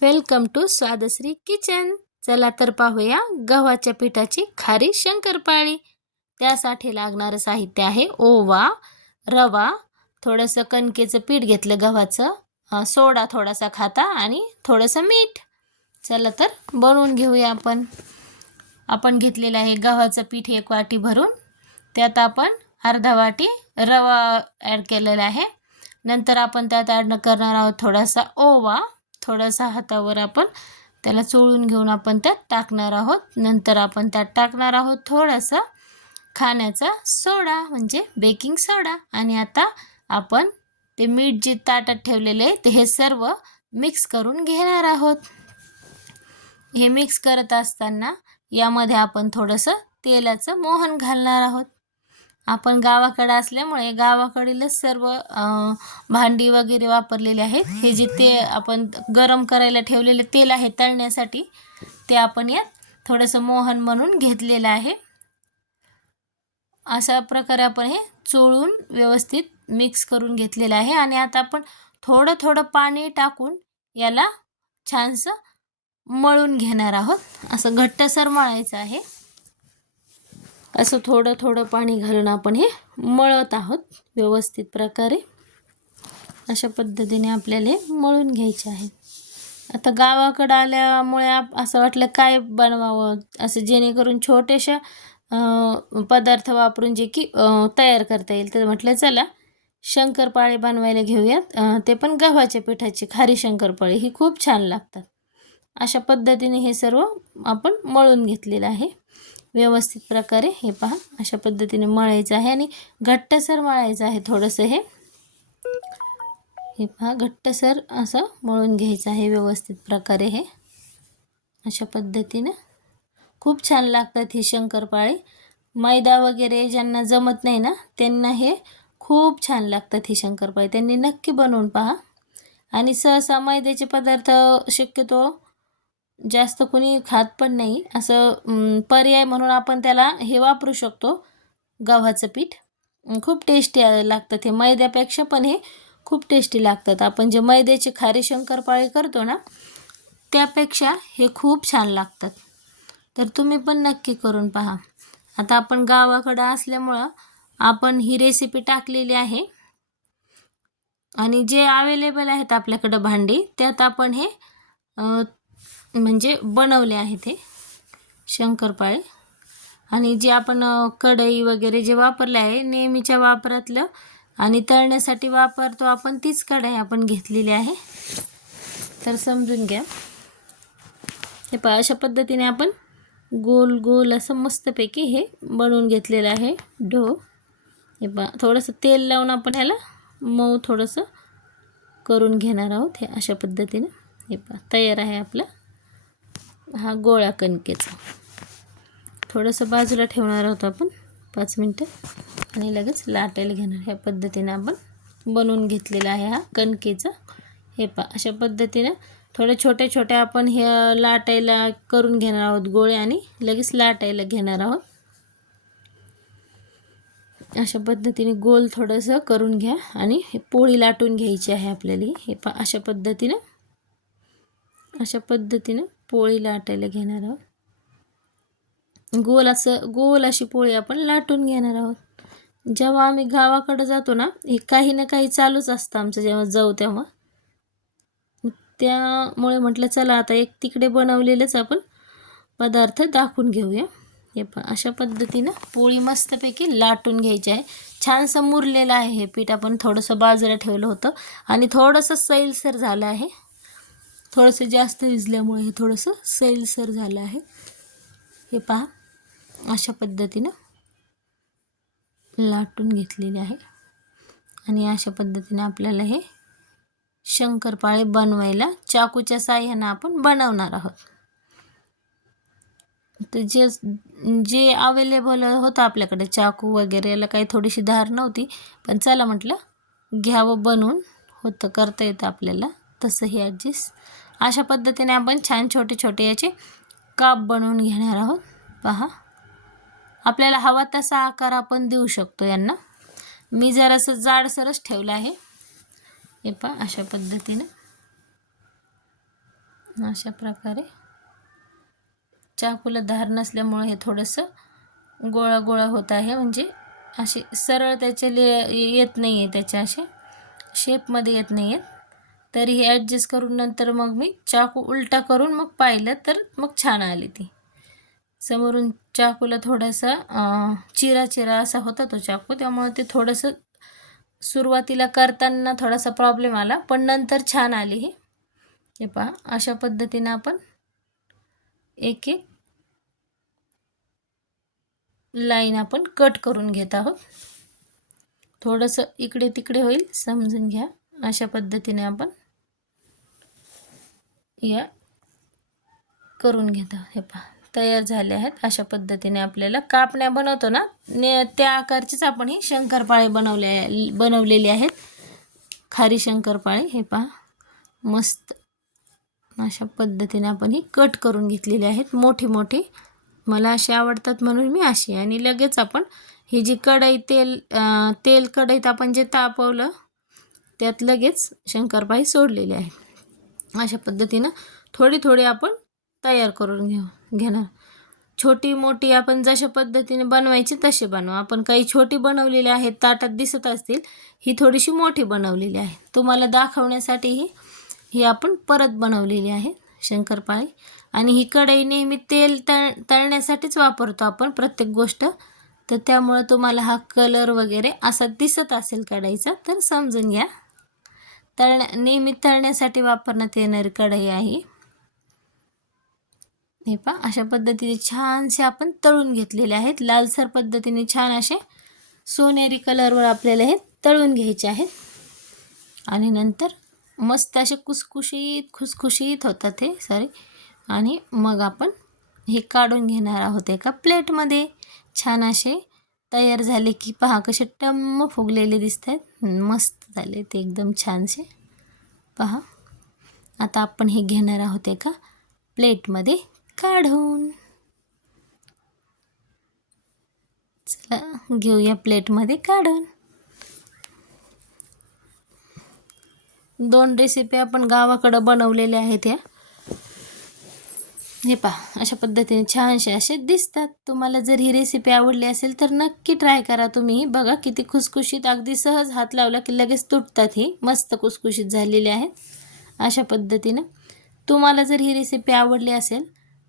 Welcome to स्वादश्री kitchen. चला तर पाहूया गव्हाच्या पिठाची खारी शंकरपाळी। त्यासाठी लागणारं साहित्य आहे ओवा, रवा, थोडंसं कणकेचं पीठ घेतलं गव्हाचं, सोडा थोडासा खाता आणि थोडंसं मीठ। चला तर बनवून घेऊया आपण। आपण घेतलेलं आहे गव्हाचं पीठ 1 वाटी भरून, त्यात आपण अर्धा वाटी रवा ॲड केलेला आहे। नंतर आपण त्यात ॲड करणार आहोत थोडासा ओवा, थोडासा हातावर आपण त्याला चोळून घेऊन आपण त्यात टाकणार आहोत। नंतर आपण त्यात टाकणार आहोत थोडासा खाण्याचा सोडा म्हणजे बेकिंग सोडा। आणि आता आपण ते मीठ जे ताटात ठेवलेले आहे ते हे सर्व मिक्स करून घेणार आहोत। हे मिक्स करत असताना यामध्ये आपण थोडंसं तेलाचं मोहन घालणार आहोत। आपण गावाकडे असल्यामुळे गावाकडीलच सर्व भांडी वगैरे वापरलेले आहेत। हे जे ते आपण गरम करायला ठेवलेले तेल आहे तळण्यासाठी, ते आपण यात थोडंसं मोहन म्हणून घेतलेलं आहे। अशा प्रकारे आपण हे चोळून व्यवस्थित मिक्स करून घेतलेलं आहे। आणि आता आपण थोडं थोडं पाणी टाकून याला छानसं मळून घेणार आहोत। असं घट्टसर मळायचं आहे। असं थोडं थोडं पाणी घालून आपण हे मळत आहोत व्यवस्थित प्रकारे। अशा पद्धतीने आपल्याला मळून घ्यायचे आहे। आता गावाकडे आल्यामुळे असं वाटलं काय बनवावं, असं जेणेकरून छोटेशा पदार्थ वापरून जे की तयार करता येईल। तर म्हटलं चला शंकरपाळे बनवायला घेऊयात, ते पण गव्हाच्या पिठाची खारी शंकरपाळी। ही खूप छान लागतात। अशा पद्धतीने हे सर्व आपण मळून घेतलेलं आहे व्यवस्थित प्रकारे। हे पहा अशा पद्धतीने मळायचं आहे आणि घट्टसर मळायचं आहे थोडंसं हे पहा घट्टसर असं मळून घ्यायचं आहे व्यवस्थित प्रकारे। हे अशा पद्धतीने खूप छान लागतात ही शंकरपाळी। मैदा वगैरे ज्यांना जमत नाही ना त्यांना हे खूप छान लागतात ही शंकरपाळी। त्यांनी नक्की बनवून पहा। आणि सहसा मैद्याचे पदार्थ शक्यतो जास्त कोणी खात पण नाही, असं पर्याय म्हणून आपण त्याला हे वापरू शकतो गव्हाचं पीठ। खूप टेस्टी लागतं हे मैद्यापेक्षा, पण हे खूप टेस्टी लागतात। आपण जे मैद्याची खारी शंकरपाळी करतो ना त्यापेक्षा हे खूप छान लागतात। तर तुम्ही पण नक्की करून पहा। आता आपण गावाकडे असल्यामुळं आपण ही रेसिपी टाकलेली आहे आणि जे अवेलेबल आहेत आपल्याकडे भांडी त्यात आपण हे म्हणजे बनवले आहेत हे शंकरपाळे। आणि जे आपण कढई वगैरे जे वापरले आहे नेहमीच्या वापरातलं आणि तळण्यासाठी वापरतो आपण तीच कढई आपण घेतलेली आहे। तर समजून घ्या। हे पहा अशा पद्धतीने आपण गोल गोल असं मस्तपैकी हे बनवून घेतलेलं आहे डो। हे पहा थोडंसं तेल लावून आपण ह्याला मऊ थोडंसं करून घेणार आहोत। हे अशा पद्धतीने हे पहा तयार आहे आपला हा गोळा कणकेचा। थोडंसं बाजूला ठेवणार आहोत आपण 5 मिनिटं आणि लगेच लाटायला घेणार। ह्या पद्धतीने आपण बनवून घेतलेला आहे हा कणकेचा। हे पहा अशा पद्धतीने थोडे छोटे छोटे आपण हे लाटायला करून घेणार आहोत गोळे आणि लगेच लाटायला घेणार आहोत। अशा पद्धतीने गोल थोडंसं करून घ्या आणि हे पोळी लाटून घ्यायची आहे आपल्याला। हे पहा अशा पद्धतीने पोळी लाटायला घेणार आहोत। गोल अशी पोळी आपण लाटून घेणार आहोत। जेव्हा आम्ही गावाकडे जातो ना हे काही ना काही चालूच असतं आमचं जेव्हा जाऊ तेव्हा। त्यामुळे म्हटलं चला आता एक तिकडे बनवलेलंच आपण पदार्थ दाखवून घेऊया। हे पण अशा पद्धतीने पोळी मस्तपैकी लाटून घ्यायची आहे। छानसं मुरलेलं आहे हे पीठ। आपण थोडंसं बाजूला ठेवलं होतं आणि थोडंसं सैलसर झालं आहे। थोडंसं जास्त भिजल्यामुळे हे थोडंसं सैलसर झालं आहे। हे पहा अशा पद्धतीने लाटून घेतलेले आहे आणि अशा पद्धतीने आपल्याला हे शंकरपाळे बनवायला चाकूच्या साहाय्याने आपण बनवणार आहोत। तर जे अवेलेबल होतं आपल्याकडे चाकू वगैरे याला काही थोडीशी धार नव्हती, पण चला म्हटलं घ्यावं बनवून, होतं करता येतं आपल्याला तसंही ॲडजस्ट। अशा पद्धतीने आपण छान छोटे छोटे याचे काप बनवून घेणार आहोत। पहा आपल्याला हवा तसा आकार आपण देऊ शकतो यांना। मी जरासं जाडसरच ठेवलं आहे। हे पहा अशा पद्धतीने अशा प्रकारे चाकूला धार नसल्यामुळे हे थोडंसं गोळा गोळा होत आहे, म्हणजे असे सरळ त्याचे येत नाही आहे, त्याच्या असे शेपमध्ये येत नाही आहेत. तरी हे ॲडजस्ट करून नंतर मग मी चाकू उलटा करून मग पाहिलं तर मग छान आली ती. समोरून चाकूला थोडासा चिरा चिरा असा होता तो चाकू, त्यामुळे ते थोडंसं सुरुवातीला करताना थोडासा प्रॉब्लेम आला, पण नंतर छान आली ही. हे पहा, अशा पद्धतीने आपण एक एक लाईन आपण कट करून घेत आहोत. थोडंसं इकडे तिकडे होईल, समजून घ्या. अशा पद्धतीने आपण या करून घेत आहोत. हे पहा, तयार झाले आहेत. अशा पद्धतीने आपल्याला कापण्या बनवतो ना, त्या आकारचीच आपण ही शंकरपाळे बनवलेली आहेत, खारी शंकरपाळे. हे पहा, मस्त अशा पद्धतीने आपण ही कट करून घेतलेली आहेत, मोठी मोठी. मला अशी आवडतात म्हणून मी अशी. आणि लगेच आपण ही जी कढई तेल कढईत आपण जे तापवलं त्यात लगेच शंकरपाळी सोडलेली आहे. अशा पद्धतीनं थोडी थोडी आपण तयार करून घेणार. छोटी मोठी आपण जशा पद्धतीने बनवायची तसे बनवा. आपण काही छोटी बनवलेली आहेत, ताटात दिसत असतील. ही थोडीशी मोठी बनवलेली आहे, तुम्हाला दाखवण्यासाठी ही आपण परत बनवलेली आहे शंकरपाळी. आणि ही कढई नेहमी तेल तळण्यासाठीच वापरतो आपण प्रत्येक गोष्ट, तर त्यामुळे तुम्हाला हा कलर वगैरे असा दिसत असेल कढईचा, तर समजून घ्या. नेहमी तळण्यासाठी वापरण्यात येणारी कढई आहे. हे पहा, अशा पद्धतीने छानसे आपण तळून घेतलेले आहेत. लालसर पद्धतीने छान असे सोनेरी कलरवर आपल्याला हे तळून घ्यायचे आहेत. आणि नंतर मस्त असे खुसखुशीत होतात हे आणि मग आपण हे काढून घेणार आहोत एका प्लेटमध्ये. छान असे तयार झाले की पहा कसे टम्म फुगलेले दिसत आहेत. मस्त झाले ते एकदम छानसे. पहा, आता आपण हे घेणार आहोत एका प्लेटमध्ये काढून. चला घेऊया प्लेटमध्ये काढून. 2 रेसिपी आपण गावाकडं बनवलेल्या आहेत ह्या. हे पहा, अशा पद्धतीने छानसे असे दिसतात. तुम्हाला जर ही रेसिपी आवडली असेल तर नक्की ट्राय करा तुम्ही. बघा किती खुसखुशीत, अगदी सहज हात लावला की लगेच तुटतात. ही मस्त खुसखुशीत झालेली आहेत. अशा पद्धतीने तुम्हाला जर ही रेसिपी आवडली असेल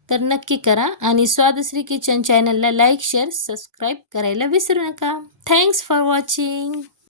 तर नक्की करा. आणि स्वादश्री किचन चॅनलला लाईक, शेअर, सबस्क्राईब करायला विसरू नका. Thanks for watching.